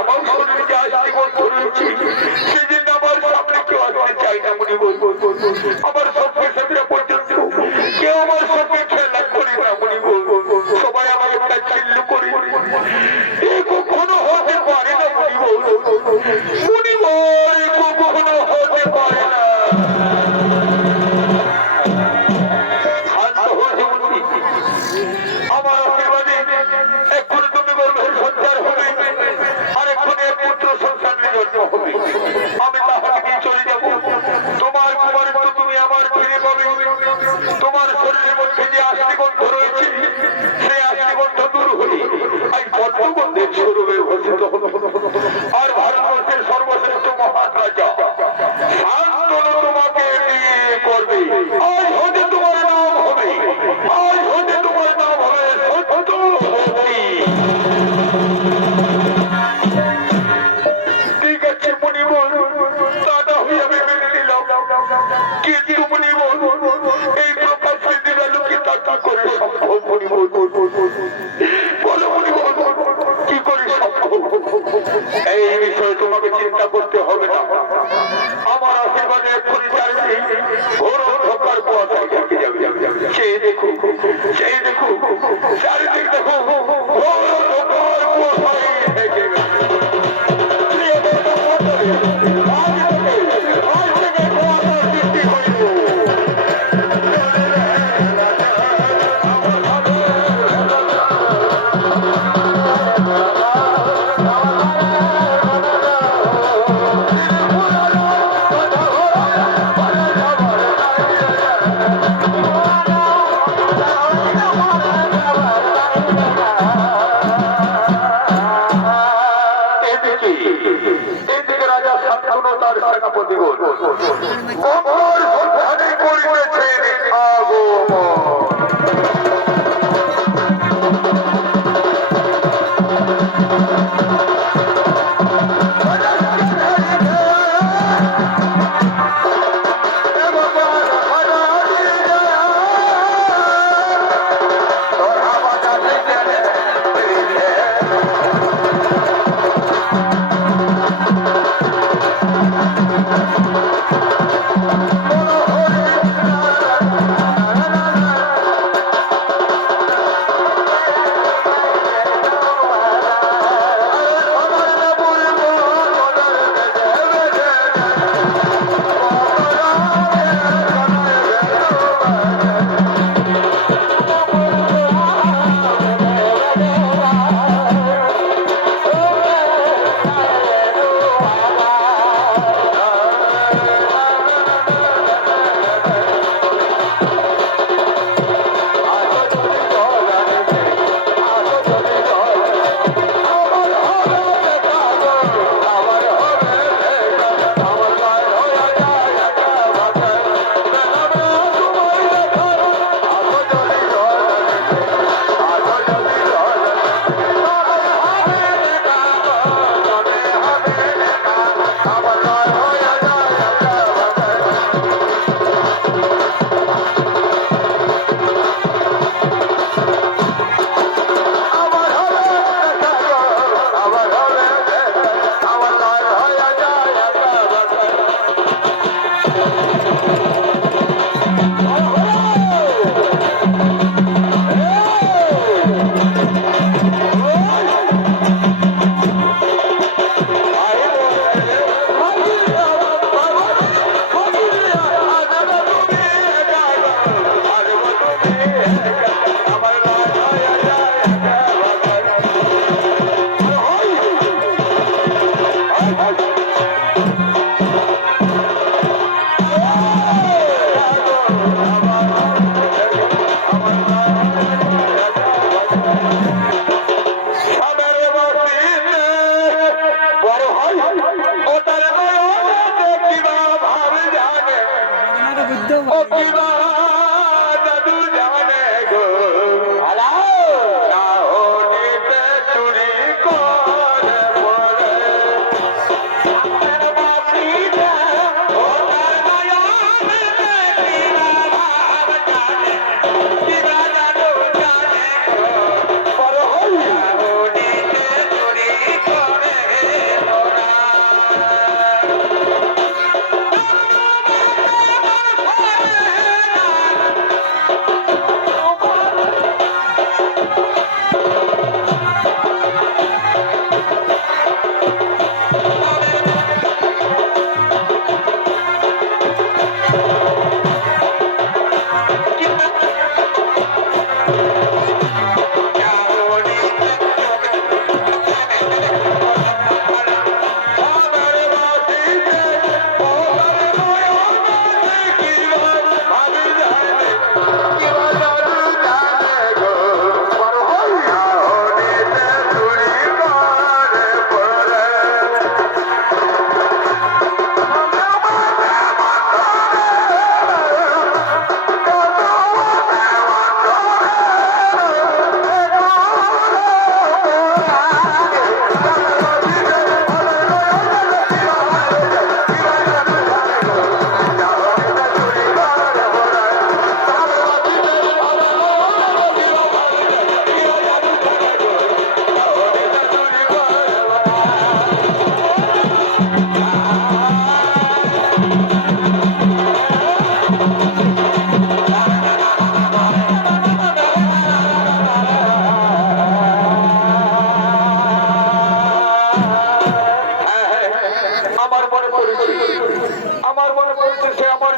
আমার শরীরকে আশীর্বাদ করেছি সেদিন আমার সামনে কেউ আসতে মনে বলবো আমার সঙ্গে সাথে পর্যন্ত কেউ আমার সঙ্গে খেলা করি না মনে বলবো সবাই আমাকে তাচ্ছিল্য করি এ কখনো হতে পারে না মনে বলবো মনে বল কখনো হতে পারে না আমার আশীর্বাদে এক্ষুনি তুমি গর্ভের সঞ্চার হবে আর এক্ষুনি পুত্র সন্তানের জন্ম হবে আমি তাহাকে নিয়ে চলে যাবো তোমার কুমার তুমি আমার ফিরে পাবে তোমার শরীরের মধ্যে যে আশ্রিবন্ধ রয়েছে সেই আশ্রিবন্ধ দূর হয়ে এই পদ্মবন্ধের স্বরূপে ভূষিত হবে আর ভারতবর্ষের সর্বশ্রেষ্ঠ মহান রাজা শান্তনু তোমাকে বিয়ে করবে আজ হতে তোমার নাম হবে আজ হতে তোমার নাম হবে সত্যবতী ঠিক আছে মণিবর দাদা হয়ে আমি মেনে নিলাম কিন্তু মণিবর এই প্রকাশ্যে দিবালোকে তা করে সম্ভব মণিবর বলো মণিবর কি করে সম্ভব এই বিষয়ে তোমাকে চিন্তা করতে হবে না আমার আশীর্বাদে এক্ষুনি চারিদিক ঘোর অন্ধকার কুয়াশায় ঢেকে যাবে চেয়ে দেখো চারিদিক দেখো ঘোর অন্ধকার কুয়াশায় ঢেকে যাবে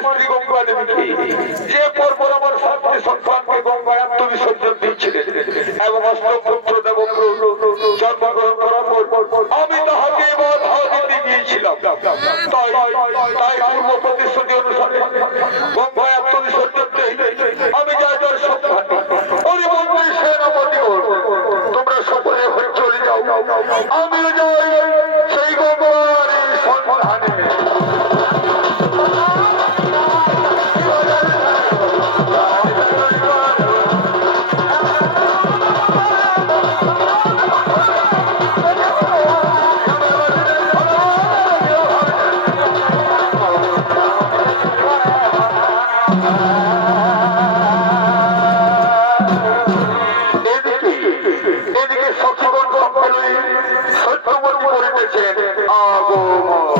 স্ত্রী গঙ্গা দেবীকে, যে পর্বত আমার সাতটি সন্তানকে গঙ্গায় আত্মবিসর্জন দিয়েছিলেন এবং অষ্টম পুত্র দেবব্র জন্মগ্রহণ করার পর আমি তাহাকে এবার ভাগ দিতে গিয়েছিলাম। তাই পূর্ব প্রতিশ্রুতি অনুসারে গঙ্গায় আত্মবিসর্জন দেই আমি যাই যার সন্তান পরিবর্তন সেনাপতি, তোমরা সকলে চলে যাও, আমিও যাই সেই গঙ্গার সন্ধানে। এদিকে সত্যগণ সম্মেলনী সত্যবতী করিতেছেন আগমন।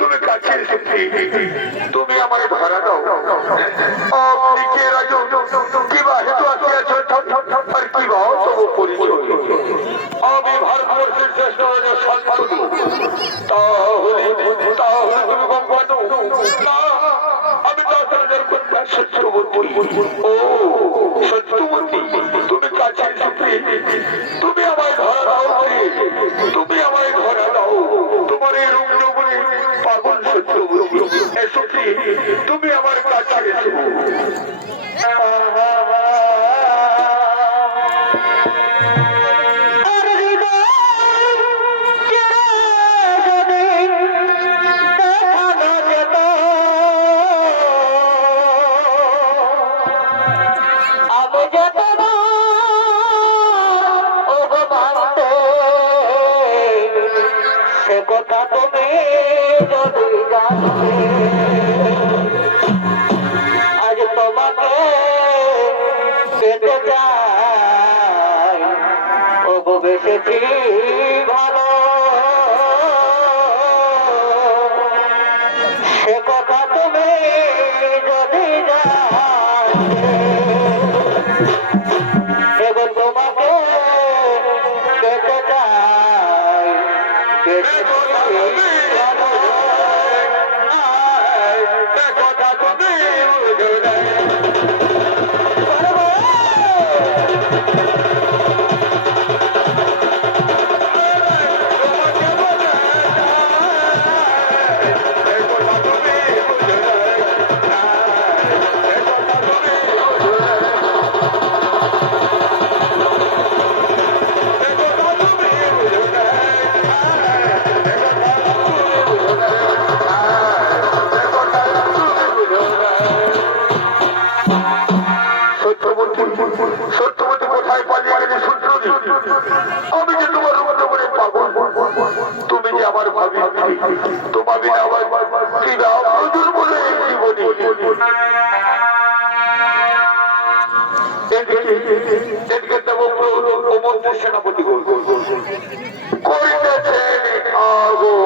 তুমি কাছে এসেছি, তুমি আমার ধরা দাও। আপনি কে রাজু, কিবা হেতু আসিয়াছ, আর কিবা তব পরিচয়? আমি ভারতবর্ষের শ্রেষ্ঠ রাজা শান্তনু। তাহলে তুমি গঙ্গানো না, আমি দশরাজার কন্যা সত্যবতী। ও সত্যবতী, তুমি কাছে এসেছি, তুমি আমায় ধরা দাও, তুমি আমায় ধরা দাও। তোমার এই রূপ যৌবনে পাগল সত্যবতী এসেছি, তুমি আমার কাছে এসো। কথা তুমি যদি জানতে, আজ তোমাকে পেতে চাই, ও বেসেছি ভালো, সে কথা তুমি যদি জানতে, এবং তোমাকে পেতে চাই, সত্যবতী কোথায় পালিয়ে গেলে সূত্রধী? আমি যে তোমার উপরে পাগল, তুমি যে আমার ভাবি, তোমার বিনা আমার কিনা প্রচুর বলে এই জীবনে সেনাপতি করিতেছেন আগো।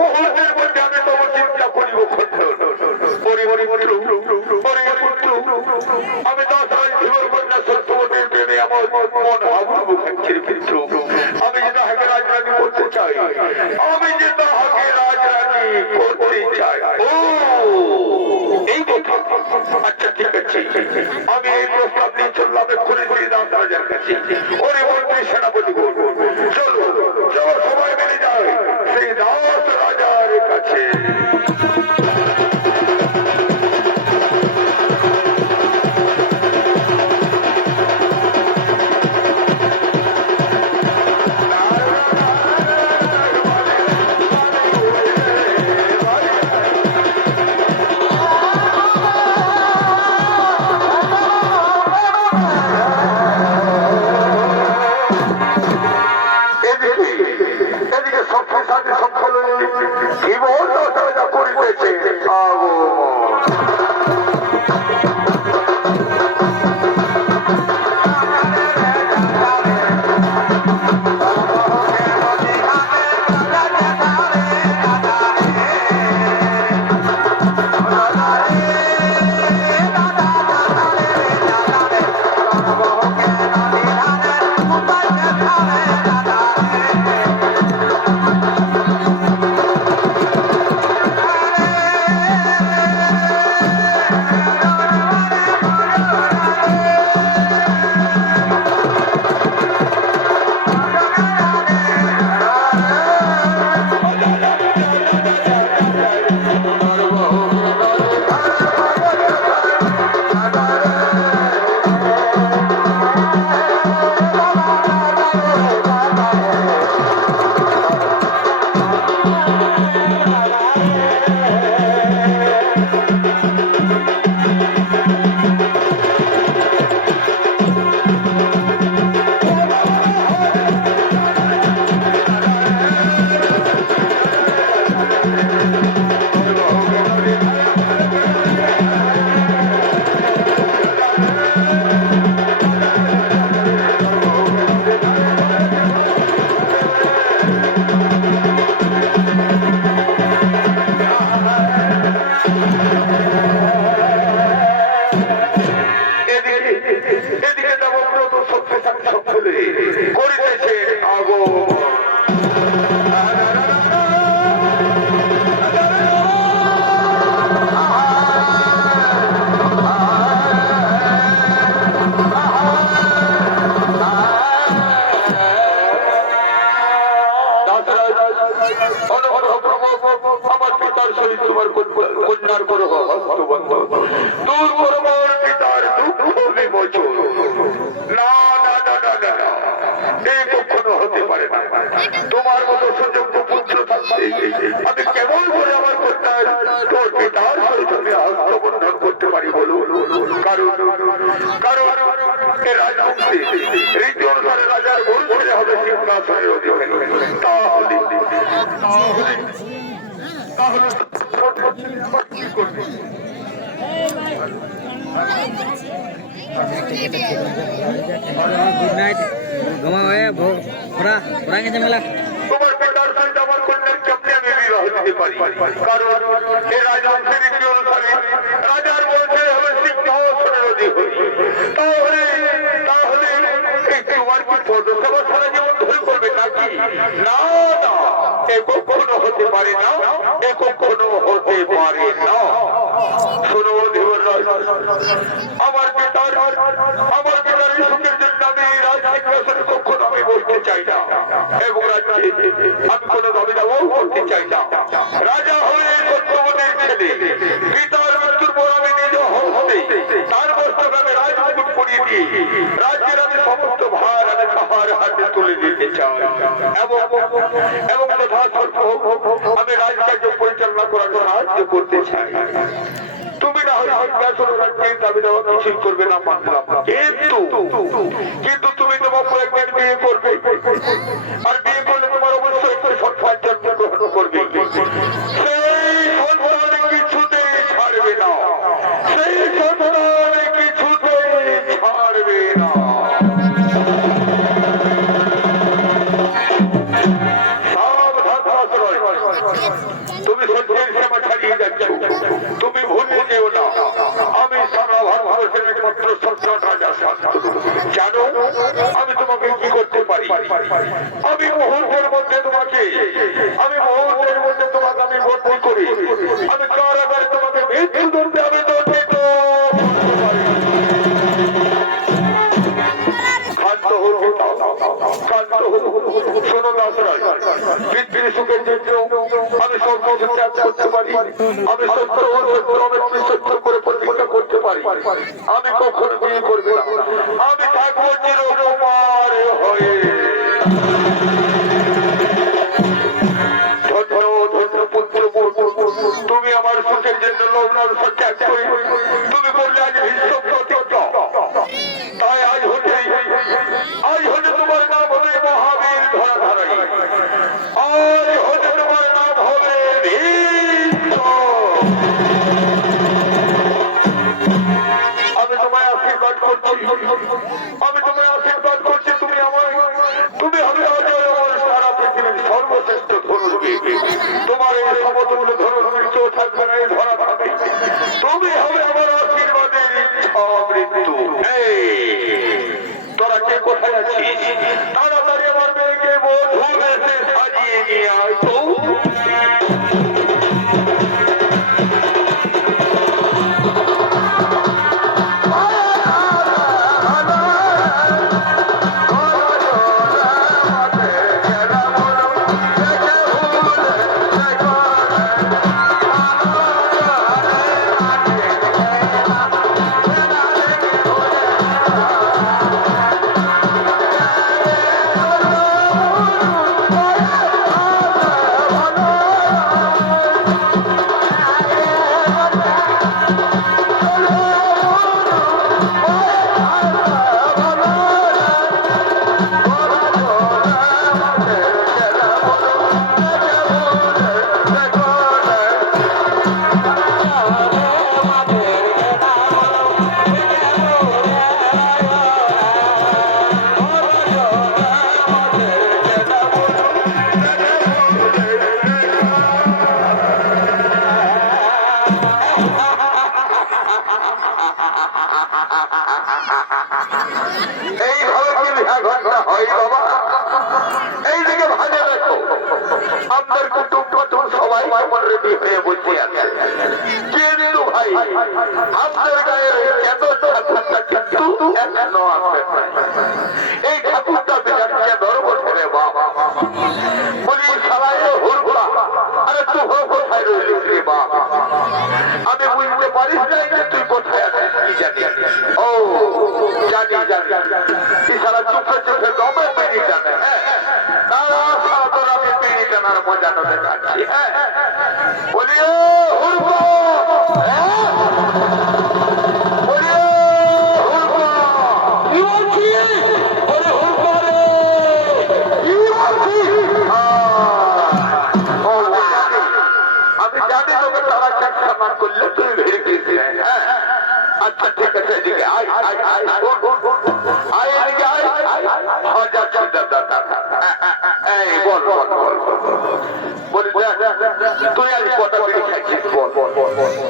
মুহূর্তের মধ্যে আমি তব চিন্তা করিব আমি দশরাজ ধীবর কন্যা সত্যবতীর প্রেমে আমার মন হাবুডুবু খাচ্ছিল কিন্তু আমি যে তাহাকে রাজরানী করতে চাই এই কথা। আচ্ছা ঠিক আছে, আমি এই প্রস্তাব নিয়ে চললাম এক্ষুনি শ্রীরাম রাজার কাছে। ওরে মন্ত্রী সেনাপতি চলো চলো সবাই মিলে যায় সেই দাস রাজার কাছে। কি বলতো তারা করিতেছে আমার পিতার সহিত তোমার কন্যার বড় হস্তবন্ধ দূর করো মোর পিতার দুঃখ বিমোচন। না না না না না না, এই কখনো হতে পারে না। তোমার মতো সুযোগ্য পুত্র থাকতে আমি কেমন করে আমার কন্যার তোর পিতার সহিত আমি হস্তবন্ধন করতে পারি বলো? কারণ রাজবংশে রীতি অনুসারে রাজার বড় ছেলে হবে সিংহাসনের অধিকারী। তাহলে কি করবে? গুড নাইট ঘুমা হয়ে ওরা গেছে মেলা। তোমার পিতার সহিত আমার কন্যার কেমনে আমি বিবাহ দিতে পারি? কারণ এই রাজবংশের রীতি অনুসারে রাজার বলছে হবে সিংহাসনের অধিকারী। তাহলে তোমার কি পদসভা সারা জীবন ধরে করবে নাকি? না না, এ কখনো হতে পারে না, এ কখনো হতে পারে না। শোনো ধীবররাজ, আমার পিতার এই সুখের জন্য আমি রাজসিংহাসনে কখনো আমি বলতে চাই না এবং আমি কোনো দাবি দাবাও করতে চাই না। রাজা হয়ে সত্যবতীর ছেলে, পিতার মৃত্যুর পর আমি নিজ হতে তার মস্তক আমি রাজমুকুট পরিয়ে দিয়ে রাজ্যের আমি সমস্ত ভার আমি তাহার হাতে তুলে দিতে চাই এবং যথাসম্ভব আমি রাজকার্য পরিচালনা করার সাহায্য করতে চাই। তুমি না হয় সিংহাসন রাজ্যের দাবি দেওয়া কিছুই করবে না মানলাম, কিন্তু তুমি তোমার একদিন বিয়ে করবে, আর বিয়ে করলে তোমার অবশ্যই একটা সন্তান জন্মগ্রহণ করবে। সেই সন্তান কিছুতেই ছাড়বে না, সেই সন্তান কিছুতেই ছাড়বে না। সাবধান আশ্রয় তুমি সত্যের সীমা ছাড়িয়ে যাচ্ছ। তুমি ভুলে যেও না, আমি সারা ভারতবর্ষের একমাত্র সন্তান রাজা শান্তনু। জানো আমি তোমাকে কি করতে পারি? আমি মুহূর্তের মধ্যে তোমাকে আমি বন্দী করি, আমি কারাগারে তোমাকে মৃত্যুদণ্ডে আমি দণ্ডিত। শান্ত হল, শান্ত হল। শোনো দাসরাজ, পৃথিবীর সুখের জন্য আমি সত্য ত্যাগ করতে পারি, আমি সত্য সত্য করে প্রতিজ্ঞা করতে পারি, আমি কখনো বিয়ে করবো না, আমি থাকবো চিরকুমার হয়ে। তুমি আমার সুখের জন্য লগ্নার ত্যাগ করে তুমি করলে আজ ভীষ্ম প্রতিজ্ঞা। তাই আজ হতে তোমার নাম হবে মহাবীর ধরাধারাই, আজ হতে তোমার নাম হবে ভীষ্ম। আমি তোমায় আশীর্বাদ করছি, তুমি হবে অজয় অমর সারা পৃথিবীর সর্বশ্রেষ্ঠ ধনুর্বীর। তোমার এই সমতুল্য ধনুর্বীর কেউ থাকবে না এই ধরাধামে। তুমি হবে আমার আশীর্বাদের ইচ্ছা মৃত্যু। তোরা কে কোথায় আছিস? তাড়াতাড়ি আমার মেয়েকে মধু বেশে সাজিয়ে নিয়ে আয় তো। আমি বুঝতে পারিস না যে তুই কোথায় আছিস? কি জানি? ও জানি সারা চোখে চোখে দমে পেড়ি টানে। সারা তোর আমি পেড়ি টানার মজা নদে কাটছি। বলি ও হুড়কো, করলে তুমি ভেড়ে গেছি। আচ্ছা ঠিক আছে, এদিকে আয় এদিকে আয়। বল বলি তুই আজ কটা বেড়ে খাইছিস বল?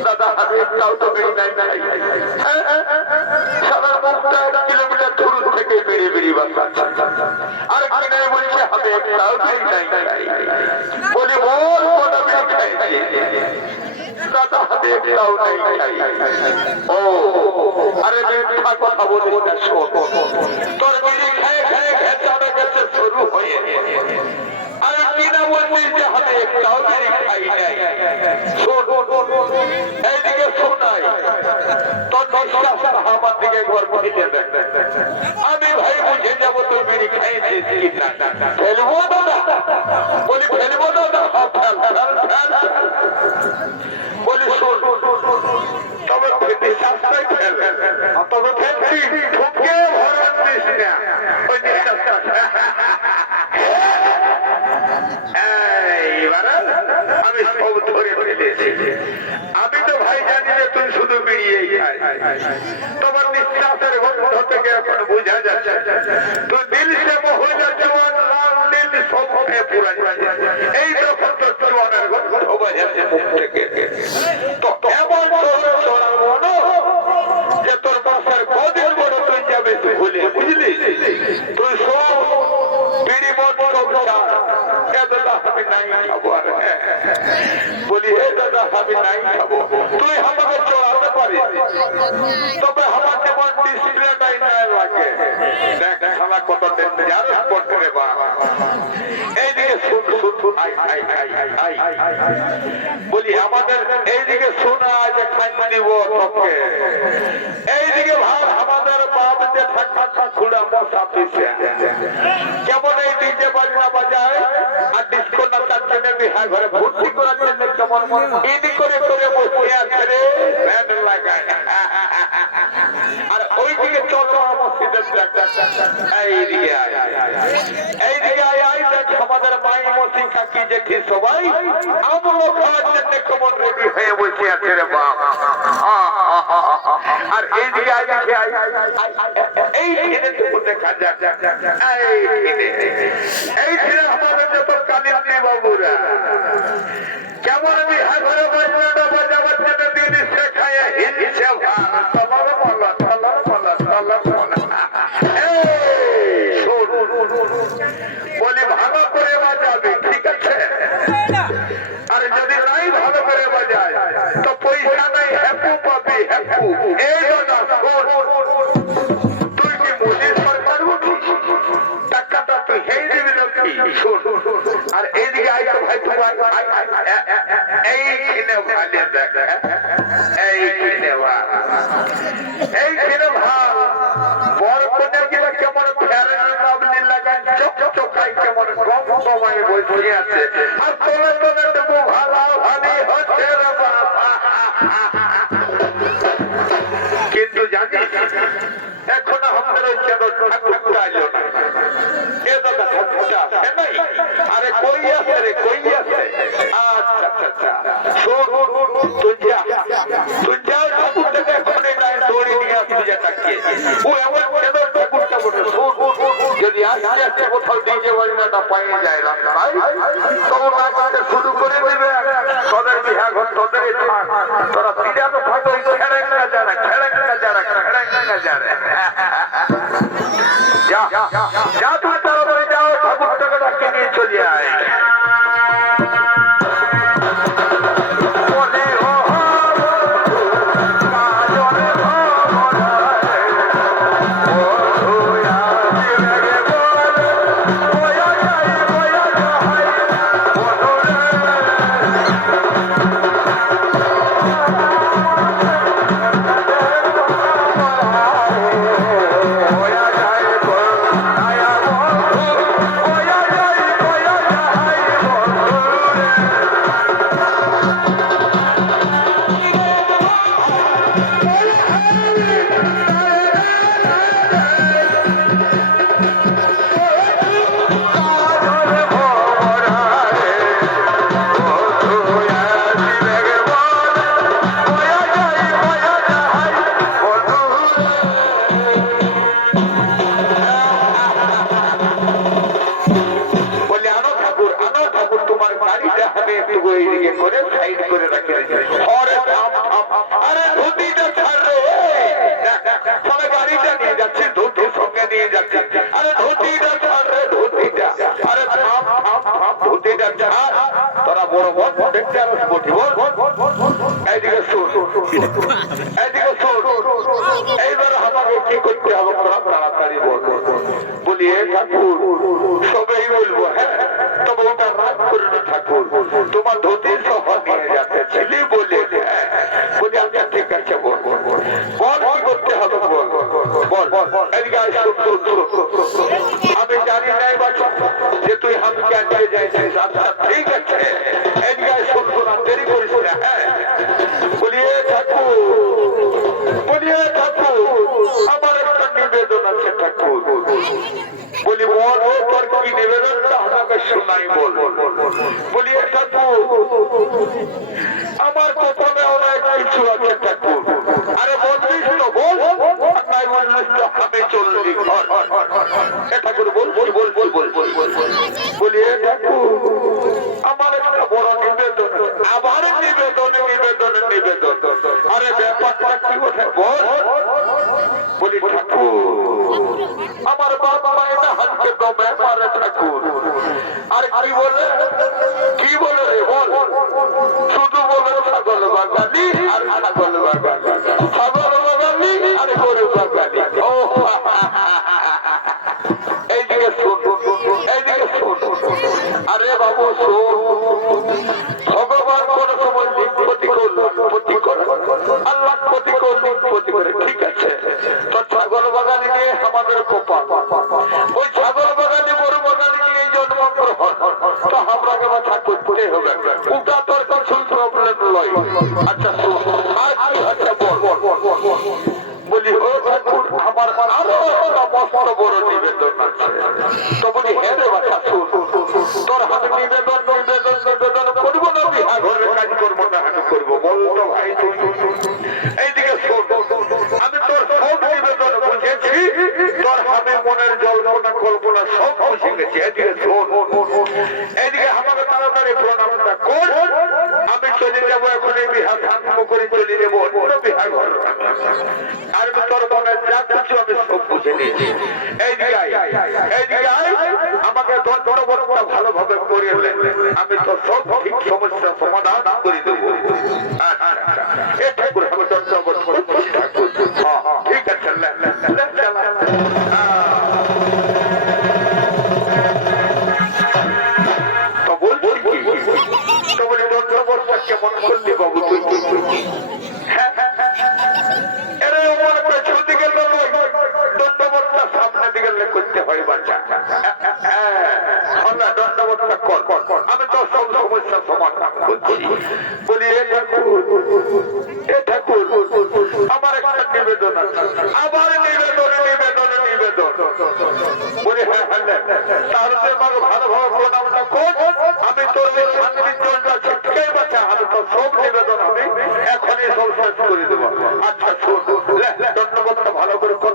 দাদা আমি একটাও তো বেড়ে নাই। সারা মুখটা 1 কিলোমিটার দূর থেকে বেড়ে বাচ্চা আর কিনে বলছে আমি একটাও বেড়ে নাই। বলি বল কটা বেড়ে খাইছিস? দাদা আমি একটাও নাই খাই। ও আরে মিথ্যা কথা বলিস না, শোন তোর বিড়ি খেয়ে খেচানো গেছে শুরু হয়ে। আমি কিনা বলছি যে আমি একটাও বিড়ি খাই নাই। শোন এইদিকে শোনাই, তোর নিঃশ্বাস আমার দিকে একবার বলে দেবে। আমি ভাই বুঝে যাবো তুই বিড়ি খাইছিস কি না। ফেলবো দাদা? বলি ফেলবো দাদা? বলি শোন তবে নিঃশ্বাসটাই ফেল, তবে ফেলছি ঢুকে ভরণ দিস না ওই নিঃশ্বাসটা। আমি সব ধরে ফেলেছি। আমি তো ভাই জানি যে তুই শুধু বেরিয়েই খাই। তোমার নিঃশ্বাসের গন্ধ থেকে এখন বোঝা যাচ্ছে তুই দিল সে হয়ে যাচ্ছে, লাল দিল সব পুরা। এই তখন তো পরোয়ানার ধোবা যাচ্ছে মুখ থেকে। তো এমন চড়ার মনো যে তোর বাসার কদিন বড় তুই যাবে তুই ভুলে, বুঝলি? তুই সব বিড়ি মদ দাদা আমি নাই খাবো। আর বলি হে দাদা আমি নাই খাবো, তুই আমাকে চড়াতে পারিস, তবে আমার যেমন ডিসপ্লেটাই নাই লাগে। দেখ খালা কত ডেঞ্জার স্পট রে বা। এইদিকে শুন শুন বলি আমাদের এইদিকে শোনা যে খাইতে দিব তোকে, এইদিকে ভাব আমাদের বাপ যে ঠাক্কা খুঁড়া মশা পিছে কেমন এই ডিজে বাজনা বাজায় আর ডিস্কো নাচার জন্য বিহার ঘরে ভর্তি করার জন্য কেমন ইদি করে করে বসে আছে রে ব্যান্ড লাগায়। আর ওইদিকে চলো আমার সিদ্ধ এইদিকে এইদিকে আয় দেখ আমাদের মাই মসি কাকি জেঠি সবাই আমলো খাওয়ার জন্য কেমন রেডি হয়ে বসে আছে রে বাপ। আর এইদিকে এইখানে তো দেখা যাক এইখানে আমাদের যত কালিয়ানি বাবুরা কেমন বিহা ঘরে বাজনাটা বাজাবার জন্য দিন শেখায় হিলছে তলার বলা তলার বলা তলার বলা। বলি ভালো করে বাজাবে, ঠিক আছে? আর যদি নাই ভালো করে বাজায় তো পয়সা নাই, হ্যাপু পাবি হ্যাপু। এই দাদা তুই কি মোদী সরকার বুঝিস? টাকাটা তুই হেই দিবি লক্ষ্মী। আর এইদিকে আইতো ভাই তোমার এইখানে ভালো দেখ, এইখানে ভাল বড় কোনে গেলে কেমন ফেরেন লাভলি লাগান চোখ চোখাই কেমন গম সময় বসে আছে। আর তোলে তোলে দেবো ভালা ভালি হচ্ছে রে বাবা। কিন্তু জানিস এখনো আমাদের ওই কেন ঠাকুরটা এলো না। এ দাদা ঠাকুরটা আসে নাই? আরে কই আছে রে, কই আছে? আচ্ছা আচ্ছা শোন তুই যা ঠাকুরটাকে এখনই নাই দৌড়ে নিয়ে আসবি যা তাকিয়ে। ও এমন কেন ঠাকুরটা বসে শোন যদি আস্তে আস্তে কোথাও ডিজে বাজনাটা পাইয়ে যায় রাস্তায় তখন নাচতে শুরু করে দেবে। তোদের বিহা ঘর তোদের থাক, তোরা বিরাট থাকো খেড়েন না যারা খেড়েন না যারা খেড়েন না যারা। যা যা তুই তাড়াতাড়ি যাও ঠাকুরটাকে ডাকে নিয়ে চলে আয়। এইবার আমাকে কি করতে হবে তাড়াতাড়ি বলবো। বলিয়ে ঠাকুর সবাই বলবো হ্যাঁ, তবে ওটা রাগ করবে ঠাকুর, তোমার ধুতি সহ নিয়ে যাচ্ছে ছিলি বলে। বলি আচ্ছা ঠিক আছে বল কি করতে হবে বল বল। আমি জানি নাই বাচ্চা যে তুই হামকে আনতে যাইছিস। আচ্ছা ঠিক আছে এদিকে শুনবো না, দেরি করিস না। হ্যাঁ বলিয়ে ঠাকুর আমার একটা নিবেদন আছে ঠাকুর। বলি বল তোর কি নিবেদনটা আমাকে শোনাই বল। বলিয়ে ঠাকুর আমার কপালে অনেক কিছু আছে ঠাকুর। আরে বলছিস তো বল, নাই বলছিস তো আমি চললি ঘর। ঠাকুর বল বল বল বল বল বল। বলিয়ে ঠাকুর আমার একটা বড় নিবেদন। আরে ব্যাপারটা কি ওঠে বল? বলি ঠাকুর, আমার বাবা মায়েরা হাতকে দমে মারে ঠাকুর। আর কি বলে, কি বলে রে বল? শুধু বলে ছাগল বাগানি আর ছাগল বাগানি, ছাগল বাগানি আর গরু বাগানি। ও এইদিকে শোন, এইদিকে শোন। আরে বাবু শোন, ভগবান কোন সময় নিষ্পত্তি করে, আল্লাহ ক্ষতি করে, ঠিক আছে? তো ছাগল বাগানি নিয়ে আমাদের কপাল, ওই ছাগল বাগানি গরু বাগানি নিয়ে জন্মগ্রহণ, তো আমরাকে বাছা করতে হবে। ওটা তোর কিছু প্রবলেম নয়। আচ্ছা শোন, আর কি হচ্ছে বল? বলি ও ঠাকুর, আমার আরো একটা মস্ত বড় নিবেদন আছে। তো বলি হ্যাঁ রে বাছা শোন, তোর হাতে নিবেদন করবো না বিহা ঘরের কাজ করবো না হাতে করবো, বলতো ভাই তুই। এইদিকে শোন, আমি তোর সব নিবেদন বুঝেছি, তোর হাতে মনের জল্পনা কল্পনা সব বুঝে গেছি। এদিকে শোন, এইদিকে আমাকে তাড়াতাড়ি প্রণামটা কর, আমি চলে যাবো এখন এই বিহা ধান্য করে চলে যাবো অন্য বিহা ঘর। আর তোর মনে যা কিছু আমি সব বুঝে নিয়েছি। এইদিকে আমাকে তোর বড়টা ভালোভাবে করিয়ে আমি তো সব ঠিক সমস্যা সমাধান করে দেবো। এ ঠাকুর আমি ঠাকুর ঠিক আছে। তো বলছি তো বলি দণ্ডবর্ষা কেমন করলি বাবু তুই? হ্যাঁ এরে ওমর পেছন দিকে দণ্ডবর্ষা সামনে দিকে করতে হয় বাচ্চা। দণ্ডবর্ষা কর, আমি তো সব সমস্যা সমাধান করছি। বলি এ ঠাকুর আমার একটা নিবেদন আছে। আবার নিবেদন। বলি হ্যাঁ তাহলে ভালোভাবে প্রণামটা কর, আমি তোর শান্তির জলটা ছিটকে বাচ্চা, আমি তো সব নিবেদন আমি এখনই সব শেষ করে দেবো। আচ্ছা শোন, দণ্ডবর্ষা ভালো করে কর।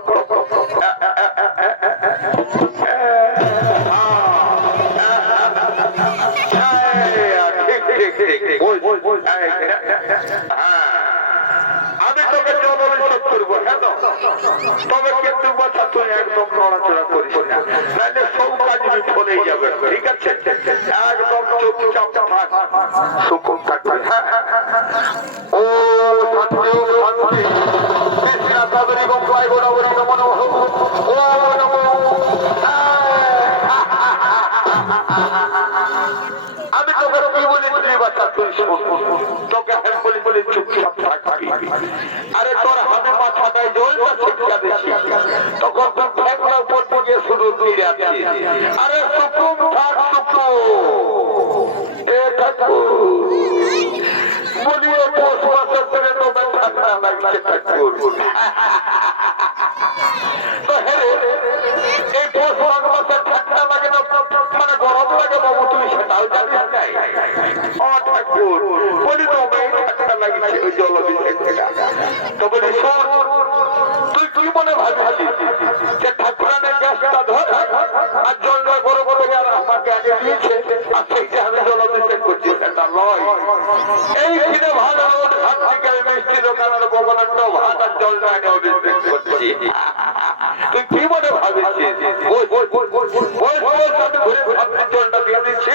আমি তোকে জবরদস্ত করবো, হ্যাঁ তো? তবে কিন্তু বাচ্চা তুই একদম নড়াচড়া করিস না, নাহলে সব কাজ বিফলেই যাবে, ঠিক আছে? একদম চুপচাপ থাক, সুকুম থাকবে। ও শান্তি কৃষ্ণা কাবেরী গঙ্গায় গোদাবরী নমো নমঃ। ও নমো। আমি তোকে কি বলেছি বাচ্চা তুই তোকে হ্যাঁ বলে চুপচাপ থাকবি। আরে তোর হাতে মাথাটায় জলটা ছিটকা দিচ্ছি, তখন তোর ঠেকনা উপর থেকে শুরু দিয়ে যাচ্ছি। আরে সুকুম থাক, সুকুম। এ ঠাকুর বলিয়ে পোষ মাসের ধরে তোমার ঠান্ডা লাগছে ঠাকুর। তো হ্যাঁ এই পোষ মাসের ঠান্ডা লাগে না, মানে গরম লাগে বাবু, তুই সেটাও জানিস নাই? ও ঠাকুর বলি তো ঠান্ডা লাগছে ওই জলাভিষেক থেকে। তো বলি শোন, তুই কি মনে ভাবছিস যে ঠাকুরানের গ্যাসটা ধর আর জলটা গরম হয়ে গেল আমাকে আগে দিয়েছে আর সেইটা আমি জলাভিষেক করছি, সেটা নয়। এই কিনে ভালো ঘাট থেকে মিষ্টি দোকানের বগলের ভাত আর জলটা আগে অভিষেক করছি। তুই কি মনে ভাবছিস? আমি ঘুরে ভাবছি জলটা দিয়ে দিচ্ছি,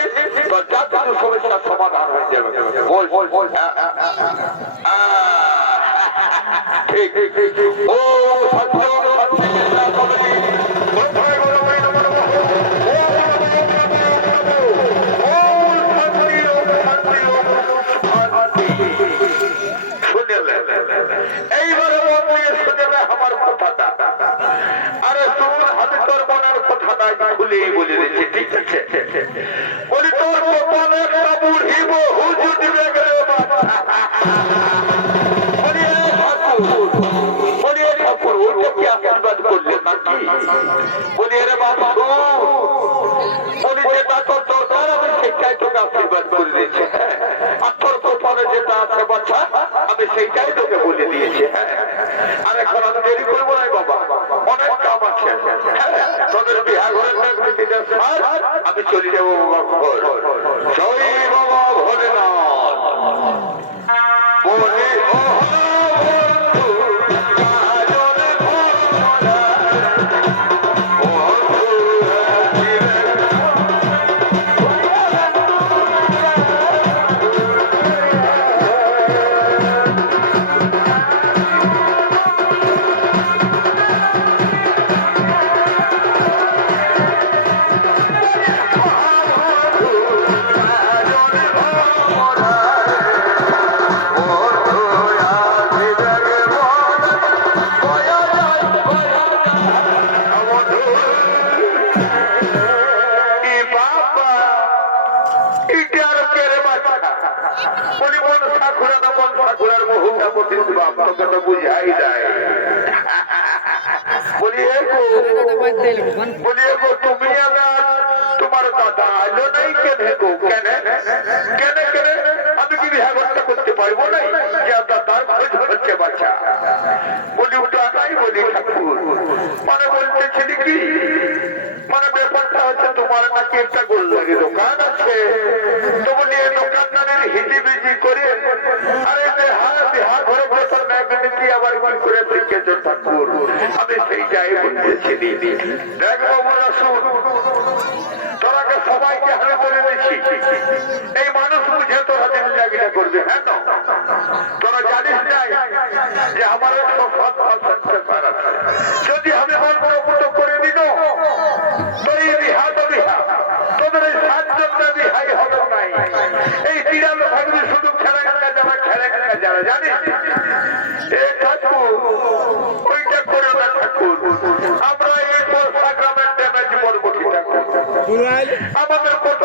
যা কিছু সমস্যার সমাধান হয়ে যাবে। ঠিক ও সত্য এইবারে আমার কথাটা। আরে তোর হাতে তোর মনের কথাটা খুলেই বলে দিচ্ছে, ঠিক আছে? বলি তোর কপালে একটা বুড়ি বহু জুটবে গেলে ঠাকুর ওইটা কি আশীর্বাদ করলেন নাকি? বলি আরে বাবা বলি যেটা তোর দরকার আমি সেটাই তোকে আশীর্বাদ করে দিয়েছি। আর তোর কপালে যেটা আছে বাচ্চা আমি সেইটাই তোকে বলে দিয়েছি। আর এখন আমি দেরি করবো না বাবা, অনেক কাম আছে। তোদের বিহা ঘরের আমি চলে যাবো বাবা। জয় বাবা ভোলেনাথ। কোন ঠাকুরা না কোন ঠাকুরার বহুটা প্রতিদিন বাপ তোকে তো বুঝাই দেয় বলি গো তুমি আমার তোমার দাদা আলো নাই কেন গো কেন কেন কেন আমি কি বিহারটা করতে পারবো না যে দাদার খোঁজ হচ্ছে বাচ্চা বলি ওটা নাই বলি ঠাকুর মানে বলতেছিলি কি মানে ব্যাপারটা হচ্ছে তোমার নাকি একটা গোলদারি দোকান আছে তো বলি এই দোকানদারের হিজিবিজি করে আরে বিহা ঘরে বসে কি আবার কি করে শিখেছ ঠাকুর আমি সেই যাই বলতেছিলি দেখ বাবুরা শুন তোরাকে সবাইকে আমি বলে দিচ্ছি এই মানুষ বুঝে তোরা দিন লাগিয়ে করবে হ্যাঁ তো তোরা জানিস না যে আমার যদি আমি মন্ত্র করে দিল তো এই বিহা তো বিহা তোদের এই 7 জনটা বিহাই হবে নাই এই 93 ভাগবি শুধু খেলা যারা জানিস এ ঠাকুর ওইটা করে না ঠাকুর আমরা এই সাক্রামেন্ট ড্যামেজ করবো আমাদের কত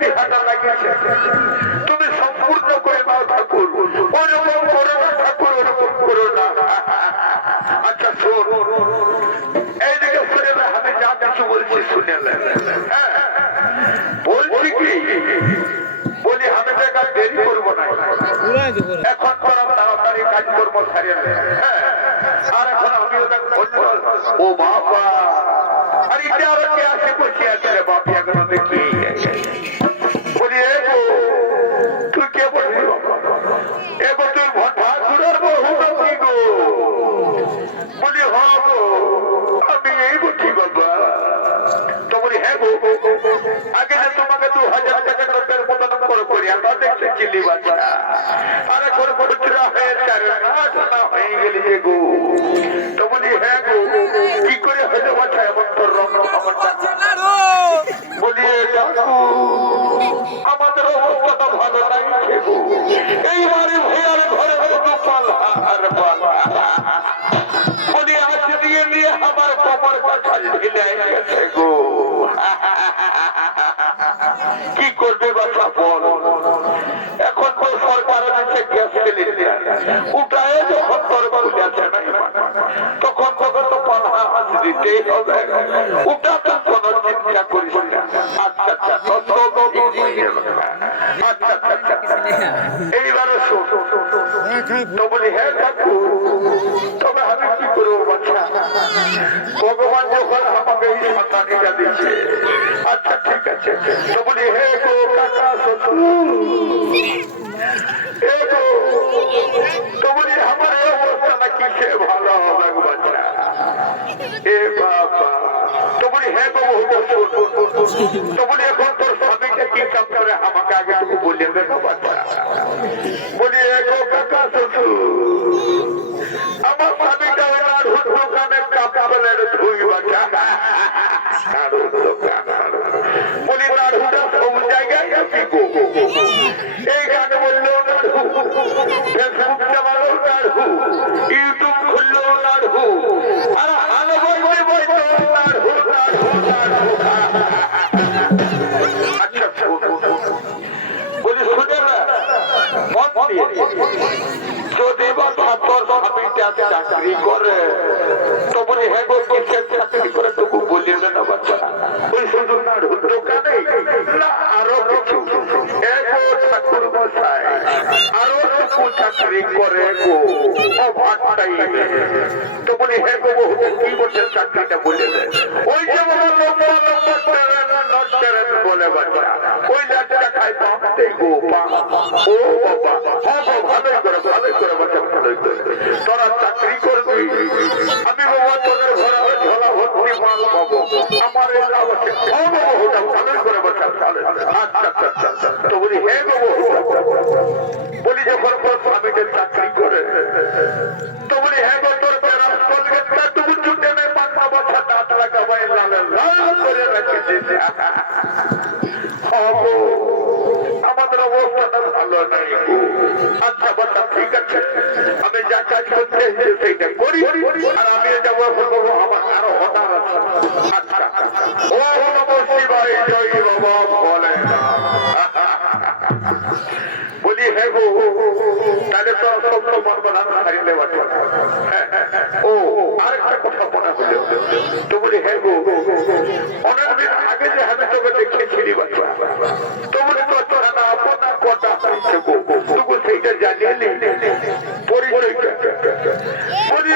বিহাটা লাগিয়েছে তুমি সম্পূর্ণ করে নাও ঠাকুর ওরকম করো না ঠাকুর ওরকম করো না আচ্ছা শোন এইদিকে শুনে না আমি যা কিছু বলছি শুনে হ্যাঁ বলছি কি বলি আমি দেখা দেরি করবো না এখন তাড়াতাড়ি কাজকর্ম ছাড়িয়ে হ্যাঁ আর এখন আমিও ও বাবা আর এটা আর কে আসে বসে আছে রে বাপ এখন দেখি বলি তুই কে বলবি এগো তুই ঠাকুরের বহু কি গো বলি হ্যাঁ গো আমি এই বলছি বাবা তো বলি হ্যাঁ গো আগে যে তোমাকে 2000 টাকা নোটের মতন করি আমরা দেখতে চিলি বাচ্চা আর এখন পড়ছিল হয়ে 4 মাস না হয়ে গেলি যে গো তো বলি হ্যাঁ গো কি করে হয়ে বাচ্চা এমন তোর রং বলি আমাদের অবস্থাটা ভালো নাই এইবারে ভয়াল ঘরে বলি হাত দিয়ে নিয়ে আমার কমর কথা গেছে গো কি করবে বাচ্চা বল এখন তো সরকার আছে গ্যাস সিলিন্ডার উঠায় যখন তরবার যাচ্ছে না তখন তো পাল্লা হাত দিতেই হবে ওটা তো কোনো চিন্তা করিস না আচ্ছা এইবারে তো বলি হ্যাঁ ঠাকুর তবে আমি কি করবো বাচ্চা ভগবান যখন আমাকে এই সন্তানিটা দিচ্ছে আচ্ছা ঠিক আছে তো বলি হে গো কাকা তো বলি আমার এই অবস্থাটা কিসে ভালো হবে বাচ্চা এ বাবা তো বলি হ্যাঁ গো তো বলি এখন তোর স্বামীকে কি কাম করে আমাকে আগে তুমি বলিয়ে দেবো বাচ্চা বলি গো কাকা আমার স্বামীটা ওই নাড়ুর দোকানে কাপ করে ধুই বাচ্চা নাড়ুর দোকান বলি নাড়ুটা সব জায়গায় আছে গো এই গানে বললেও নাড়ু ফেসবুক চালালেও নাড়ু ইউটিউব খুললেও নাড়ু আর আলো বই নাড়ু আচ্ছা বলি শুনে না যদি বা তোর স্বামীটা চাকরি করে তো বলি হ্যাঁ গো কিসের চাকরি করে তবু বলিয়ে না বাচ্চা ওই শুধু নাড়ুর দোকানে না আরো কিছু ঠাকুর মশাই আরো চাকরি করে গো তো বলি হ্যাঁ গো কি বলছে চাকরিটা বলে দেয় ওই যে বলে বাচ্চা ওই লাঠটা খাই পাতে গো ও বাবা ভালোই করে বাচ্চা ভালোই করে তোরা চাকরি করবি আমি বাবা তোদের ঘরে ঝোলা ভর্তি মাল পাবো আমার এই লাভ আছে ভালোই করে বাচ্চা আচ্ছা তো বলি হ্যাঁ গো বলি যখন তোর স্বামীকে চাকরি করে তো বলি হ্যাঁ গো তোর প্যারাস কলকাতা তুমি জুটে নেই 5 বছর দাঁত লাগাবাই লাল করে রেখেছিস আমাদের অবস্থাটা ভালো নাই আচ্ছা বাচ্চা ঠিক আছে আমি যা কাজ করতে সেইটা করি আর আমি যাবো বলবো আমার আরো হঠাৎ আছে আচ্ছা ও নম শিবায় জয় বাবা বলে বলি হ্যাঁ গো তাহলে তো স্বপ্ন মনবলান হারিলে বাচ্চা। ও আরেকটা কথা মনে হলো, তো বলি হ্যাঁ গো, অনেকদিন আগে যে আমি তোকে দেখেছিলি বাচ্চা, তো বলি তো ছানা আপনার কথা হয়েছে গো, তুই সেইটা জানিয়ে পরিচয়টা বলি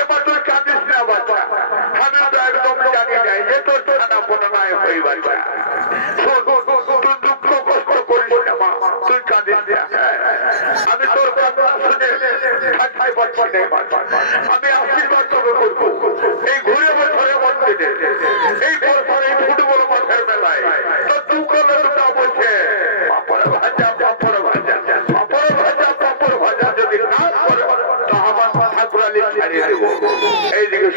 এবার তুই কাঁদিস না বাচ্চা, আমি তো একদম জানি নাই যে তোর ছানা পোনা নাই হই বাচ্চা। তুই দুঃখ কষ্ট করিস না মা, তুই কাঁদিস না। আমি তোর কথা শুনে ঠাট্টাই পাচ্ছি না বাচ্চা। আমি আশীর্বাদ তোকে করবো এই ঘুরে বছরে মন্দিরে, এই বছর এই ফুটবল মাঠের মেলায় তো দু করলে দুটা বসে পাপড় ভাজা পাপড় ভাজা পাপড় ভাজা পাপড় ভাজা যদি না করে তো আমার ঠাকুরালি ছাড়িয়ে দেবো। এইদিকে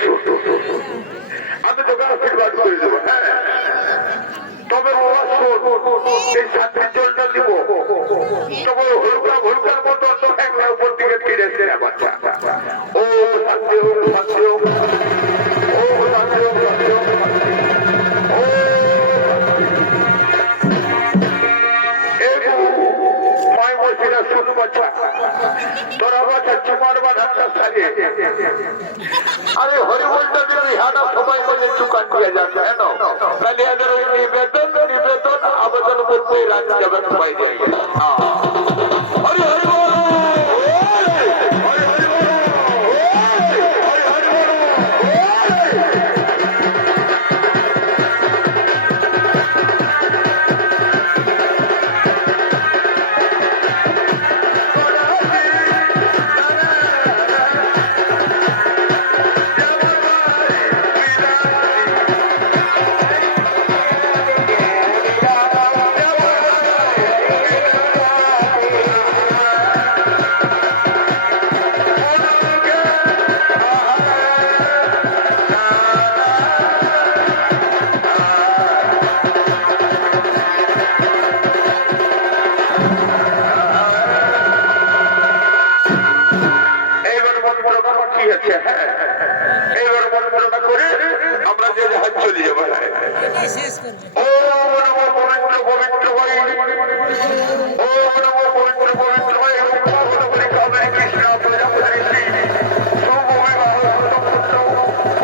আমি তোকে আশীর্বাদ করে দেবো। হ্যাঁ, তবে বাবা শোন, এই সাথীর জন্য দিব, তবে হলুকার মতো একটা উপর দিকে ফিরেছে বাচ্চা। ও শান্তি হোক, শান্তি হোক, ও শান্তি হোক, শান্তি হোক, ও মাই বলছিলা শুধু বাচ্চা, তোরা বাচ্চা চুমার বাধাটা সারিয়ে। আরে হরিবলটা দিলে হাটা সবাই বলে চুকান দিয়ে যাবে কেন? তাহলে এদের ওই নিবেদন আবেদন করতে রাখতে যাবেন সবাই দিয়ে। হরি হরি বল, এইবার মন্ত্রটা করে আমরা যে হাত চলে যাবো। ও নমো পবিত্র পবিত্র ভাই, ও নমো পবিত্র পবিত্র ভাই, কাবেরী কৃষ্ণ প্রজাপতি শুভবিবাহ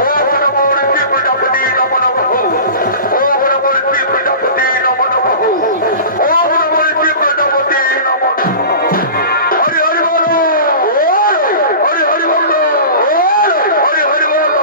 ও নমো ঋষি প্রজাপতি নমো নমঃ, ও নমো ঋষি প্রজাপতি নমো নমঃ, ও নমো ঋষি প্রজাপতি নমো নমঃ। হরি হরি বল, হরি হরি বল, হরি হরি বল।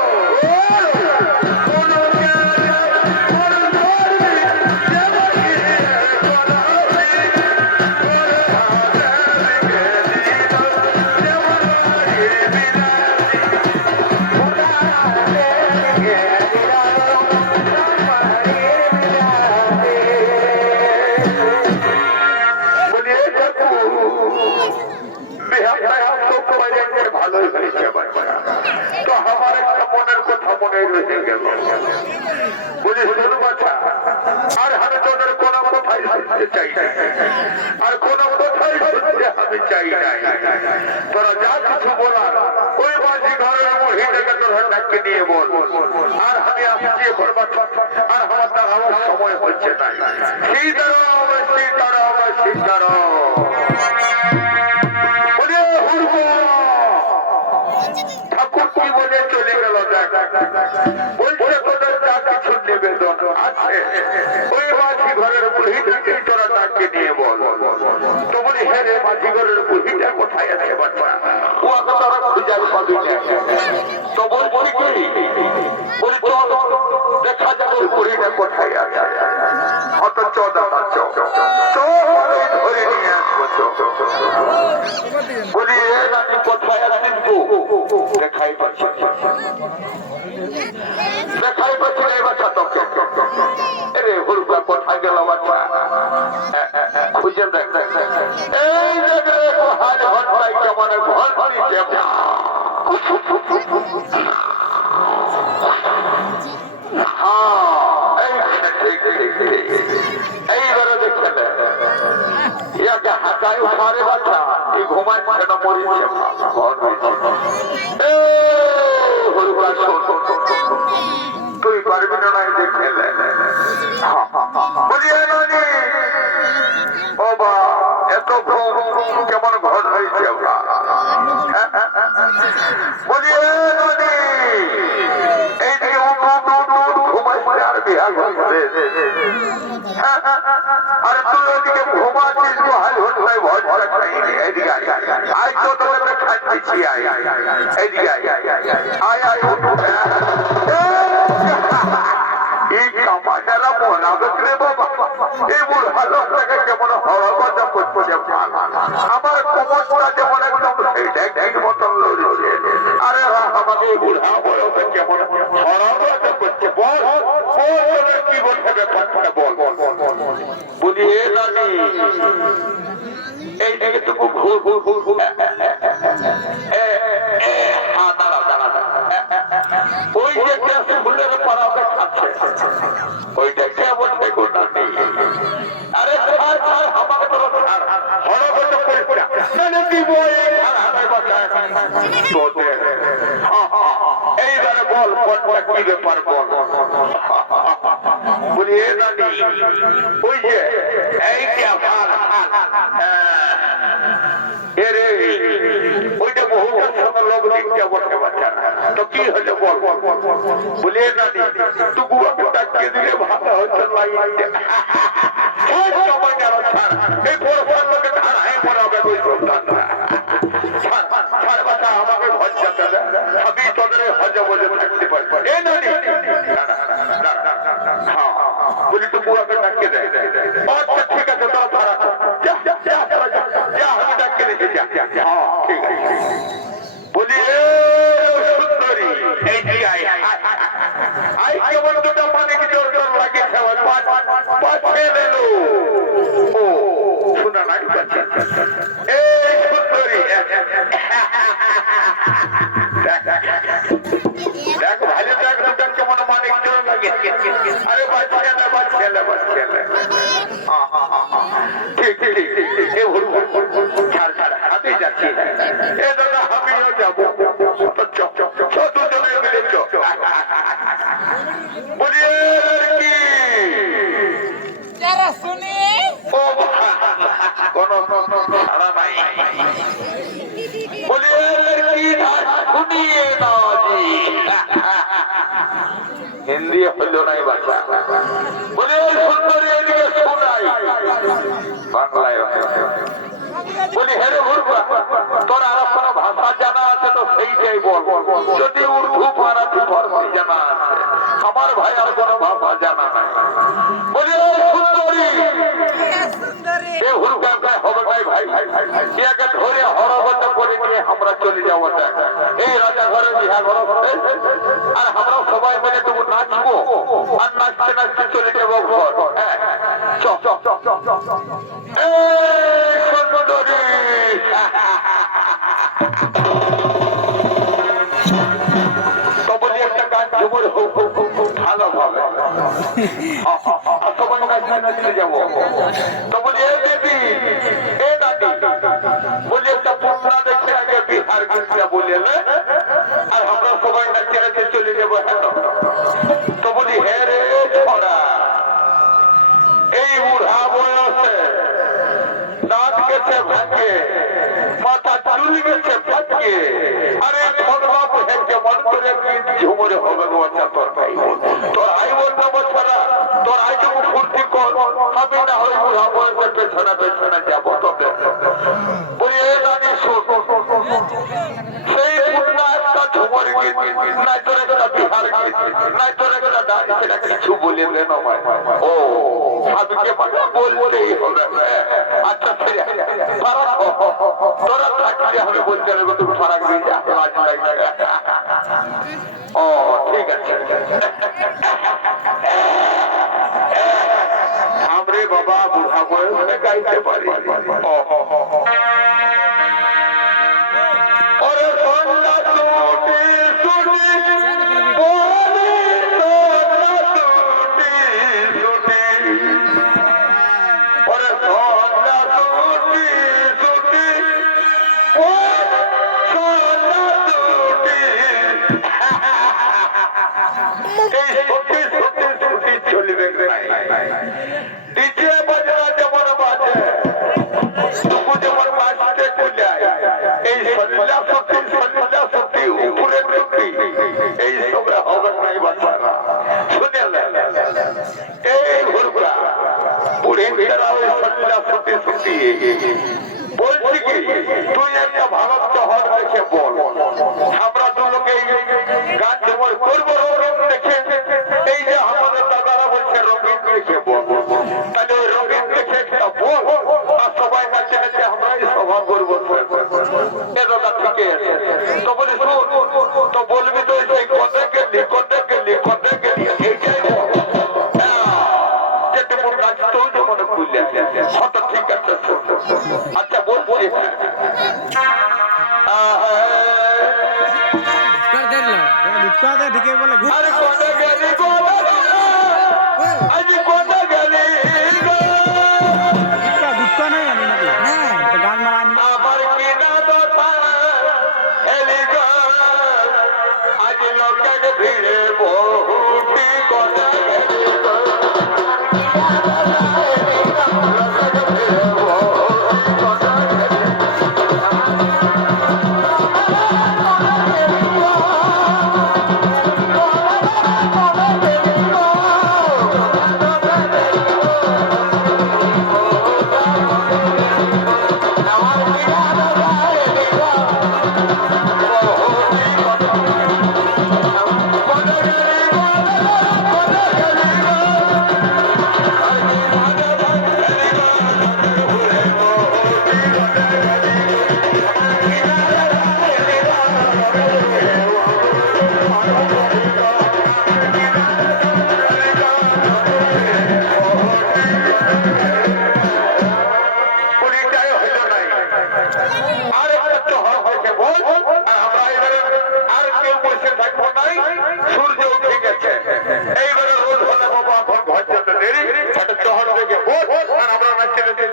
ভালোই হয়েছে তো আমার একটা মনের কথা মনে রয়ে গেল, বুঝিস শুধু বাচ্চা। আর আমি তোদের কোনো কথাই শুনতে চাই না, আর কোনো কথাই শুনতে আমি চাই না। তোরা যা কিছু বলার ওই বাজি ঘরের মহিলাকে তোরা ডাকে নিয়ে বল। আর আমি আসছি ঘর বাচ্চা, আর আমার তার আমার সময় হচ্ছে না। সীতারাম সীতারাম সীতারাম ঠাকুর কি বলে চলে গেল। বলছে তোদের যা কিছু নিবেদন আছে ওই মাঝি ঘরের পুরোহিতকে তোরা ডাকে নিয়ে বল। তো বলি হ্যাঁ রে, মাঝি ঘরের পুরোহিতটা কোথায় আছে বাচ্চা? ও আগে তারা খুঁজার পাবি না। তো বলছি কি, বলি চল দেখা যাবে পুরীটা কোথায় আছে। অত চৌদা ধরে নিয়ে আসবো। বলি আমি কোথায় আসিস গো? দেখাই পাচ্ছি, দেখাই পাচ্ছি না এবার তোকে। রে হলুকা কোথায় গেল বাচ্চা খুঁজে দেখ এই দেখে হাল ঘন্টায় কেমন ঘর দিচ্ছে এইবারে দেখছেন ইয়াকে হাঁটায় উঠারে বাচ্চা এই ঘুমায় কেন মরিছে ঘর তুই পারবি না নাই দেখে বুঝিয়ে ও বা এত কেমন ঘর হয়েছে বুঝিয়ে এইদিকে ঘুমাই পরে আর বিহার ঘুরছে আর তুই ওদিকে ঘুমাচ্ছিস হাল ঘন্টায় ভয় ভয় খাইনি এইদিকে আয় তো তোকে খাচ্ছি আয় এইদিকে আয় আয় এই কামাটারা মনাগত রে বাবা এই বুড়া লোকটাকে কেমন হওয়া কথা করছে আমার কোমরটা যেমন একদম ঢেক মতন লড়ছে আরে আমাকে এই বুড়া বয়সে কেমন হওয়া কথা করছে বল কি বলছে ব্যাপারটা বল বুঝিয়ে জানি এই দিকে তো ঘুর ঘুর ঘুর ঘুর ওই যে ফুলের পাড়াতে খাচ্ছে ওইটা কেমন বেগুনটা নেই আরে আমাকে তো হরগত করে দিব এইবারে বল কি ব্যাপার বল বুঝিয়ে জানি ওই যে এইটা ভাল এরে ওইটা বহুটার সময় লোক লিখতে বসে বাচ্চা তো কি হলো বল বলিয়ে জানি তবু আমি ডাকিয়ে দিলে ভালো হচ্ছে লাগিয়ে এই বড় লোকে ধারায় পড়াবে ওই সন্তান আমাকে ভজ্জাতে আমি তোদের হজে বলে থাকতে পারবো এই নানি হ্যাঁ বলি তবু আমাকে ডাকিয়ে দেয় আচ্ছা ঠিক আছে তোরা ধারা যা আমি ডাকিয়ে দিচ্ছি হ্যাঁ ঠিক আছে বলি সুন্দরী এই যে আই কেমন দুটো মানে কি জোর জোর লাগিয়ে পাচ্ছে দিল ও শোনা নাই এই সুন্দরী দেখ ভালো দেখ দুটো কেমন মানে জোর লাগিয়ে আরে বাচ্চা ঠিক ঠিক এ ভুল ছাড় ছাড় হাতে যাচ্ছি এ দাদা আমিও যাবো দুজনে মিলে বলিয়ে কি ও কোন ছাড়া নাই বলিয়ে কি শুনিয়ে নাজি হিন্দি হইল নাই বাচ্চা বলে সুন্দরী এদিকে শোনাই বাংলায় বলি হেরে ভুরবা তোর আর কোনো ভাষা জানা আছে তো সেইটাই বল যদি উর্দু মারাঠি ফার্সি জানা আছে আমার ভাই আর কোনো ভাষা জানা নাই বলি সুন্দরী এ হুরকা হবে ভাই ভাই ইয়াকে ধরে হরবত করে নিয়ে আমরা চলে যাবো এই রাজা ঘরে বিহা ঘর আর আমরা সবাই মিলে তবু নাচবো আর নাচতে নাচতে চলে যাবো ঘর হ্যাঁ সুন্দরী তবু একটা গান ঝুমুর ভালো হবে সবাই নাচতে নাচতে যাবো তবু দিদি এ দাদি বলি একটা পুত্রা দেখে আগে বিহার গেছিলা বলে আর আমরা সবাই নাচতে নাচতে চলে যাবো হ্যাঁ তো বলি হ্যাঁ রে ছড়া এই বুড়া বয়সে দাঁত গেছে ভাঙে মাথা চুল গেছে ফাটিয়ে আরে ভগবা হেঁকে মন করে ঝুমরে হবে বাচ্চা তোর ভাই তোর আই বলবো বছরা তোর আইটুকু ফুর্তি কর আমি না হয় বুড়া বয়সে পেছনে পেছনে যাবো তবে বলি এ দাদি সেই পুরনা একটা ঝুমর গীত নাই তোর একটা বিহার গীত নাই তোর একটা ডাক সেটা কিছু বলে দেন ও সাধুকে মানে বলতেই হবে আচ্ছা তোরা থাকলে হবে বলতে হবে তুমি ফারাক দিয়ে যা লাজ লাগবে ও ঠিক আছে আমরা গাইতে পারি ওরে সন্ধ্যা ছুটি ছুটি বলি সন্ধ্যা ছুটি ছুটি ওরে সন্ধ্যা ছুটি ছুটি সন্ধ্যা ছুটি এই ছুটি ছুটি ছুটি চলিবে ডিজে বাজনা যেমন বাজে তবু যেমন বাজতে চলে এই সন্ধ্যা ছুটি উপরে ছুটি এই সব হবে নাই বাচ্চারা শুনে এই ঘুরবা বুড়ি ভিড়া ওই সন্ধ্যা ছুটি বলছি কি তুই একটা ভারত শহর দেখে বল আমরা তো লোকে গান যেমন করবো রঙ দেখে এই যে আমাদের দাদারা বলছে রঙিন দেখে বল তাহলে ওই রঙিন দেখে একটা বল আর সবাই কাছে কাছে আমরাই সভা করবো এ দাদা ঠিকই আছে তো বলি শুন তো বলবি তো সেই কথা গেলি এইটাই যেতে মোর কাজ তো যখন খুললে হয়তো ঠিক আছে আচ্ছা বলছি ঢিকে বলে আরে কোথা গেলি গো আজি কোথা গেলি গো গুটকা নাই জানি নাকি গান মারানি আমার কিনা দোতা এলি গো আজ লোকের ভিড়ে বহুটি কোথা গেলি গো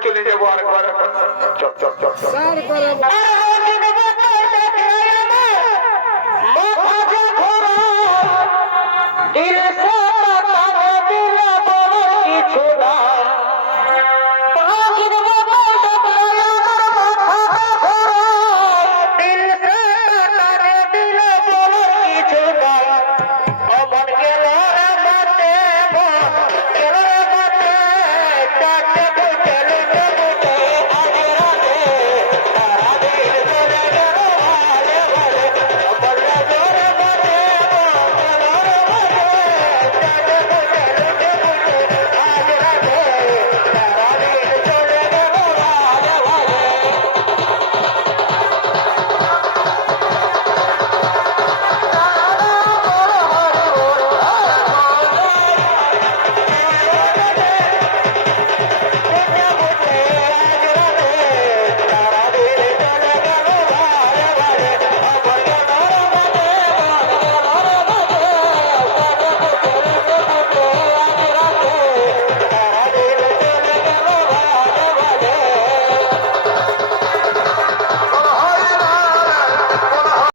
চলে যাবো আরেকবার